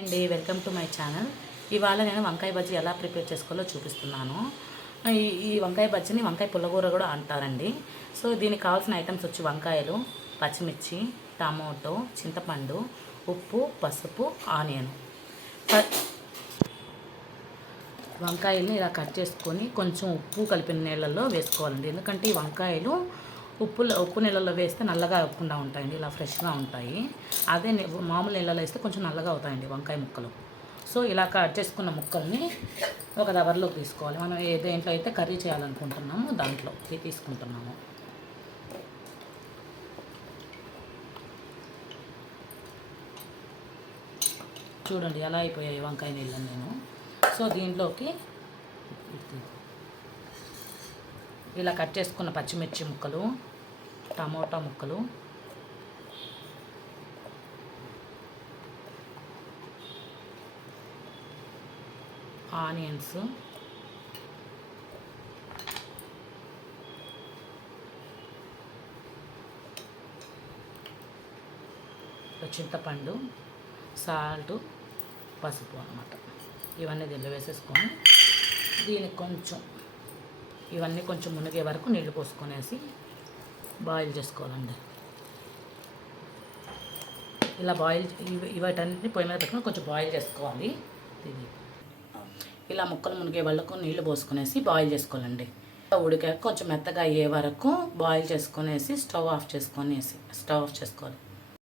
అండి, welcome to my channel. ఇవాళ నేను వంకాయ బజ్జీ ఎలా ప్రిపేర్ చేసుకోవాలో చూపిస్తున్నాను. ఈ వంకాయ బజ్జీని వంకాయ పుల్లగూర కూడా అంటారండి. సో దీనికి కావాల్సిన ఐటమ్స్ వచ్చి వంకాయలు, పచ్చిమిర్చి, టమాటో, చింతపండు, ఉప్పు, పసుపు, ఆనియన్. వంకాయల్ని ఇలా కట్ చేసుకొని కొంచెం ఉప్పు కలిపిన నీళ్ళల్లో వేసుకోవాలండి. ఎందుకంటే ఈ వంకాయలు ఉప్పు నీళ్ళల్లో వేస్తే నల్లగా అవ్వకుండా ఉంటాయండి, ఇలా ఫ్రెష్గా ఉంటాయి. అదే మామూలు నీళ్ళలో వేస్తే కొంచెం నల్లగా అవుతాయండి వంకాయ ముక్కలు. సో ఇలా కట్ చేసుకున్న ముక్కల్ని ఒక దబర్లోకి తీసుకోవాలి. మనం ఏ దేంట్లో అయితే కర్రీ చేయాలనుకుంటున్నామో దాంట్లో తీసుకుంటున్నాము. చూడండి ఎలా అయిపోయాయి వంకాయ నీళ్ళని నేను. సో దీంట్లోకి ఇలా కట్ చేసుకున్న పచ్చిమిర్చి ముక్కలు, టమోటా ముక్కలు, ఆనియన్స్, చింతపండు, సాల్ట్, పసుపు అన్నమాట. ఇవన్నీ దీనిలో వేసేసుకొని దీనికి ఇవన్నీ కొంచెం మునిగే వరకు నీళ్లు పోసుకొనేసి బాయిల్ చేసుకోవాలండి. ఇలా వీటన్నిటిని పొయ్యి మీద పెట్టుకుని కొంచెం బాయిల్ చేసుకోవాలి. ఇలా ముక్కలు మునిగే వరకు నీళ్లు పోసుకునేసి బాయిల్ చేసుకోవాలండి. ఉడికాక కొంచెం మెత్తగా అయ్యే వరకు బాయిల్ చేసుకునేసి స్టవ్ ఆఫ్ చేసుకోవాలి.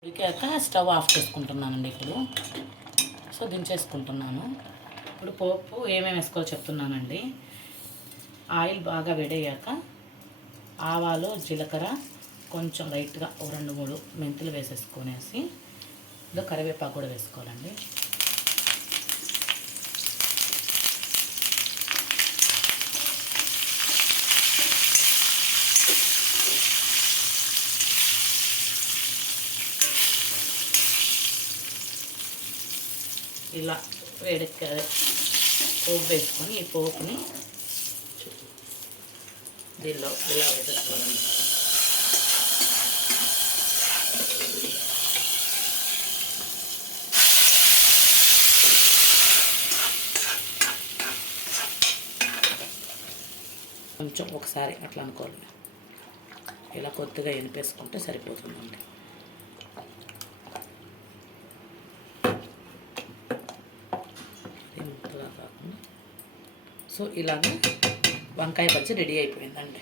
ఉడికాక స్టవ్ ఆఫ్ చేసుకుంటున్నానండి ఇప్పుడు. సో దించేసుకుంటున్నాను. ఇప్పుడు పోపు ఏమేమి వేసుకోవాలో చెప్తున్నానండి. ఆయిల్ బాగా వేడయ్యాక ఆవాలు, జీలకర్ర, కొంచెం లైట్గా 2-3 మెంతులు వేసేసుకొనేసి ఇలా కరివేపాకు కూడా వేసుకోవాలండి. ఇలా వేడెక్క పోపు వేసుకొని ఈ పోపుని దీనిలో ఇలా వేసేసుకోవాలండి. కొంచెం ఒకసారి అట్లా అనుకోవాలి, ఇలా కొద్దిగా ఎనిపేసుకుంటే సరిపోతుందండి. ముక్కగా కాకుండా. సో ఇలాగ వంకాయ బజ్జీ రెడీ అయిపోయిందండి.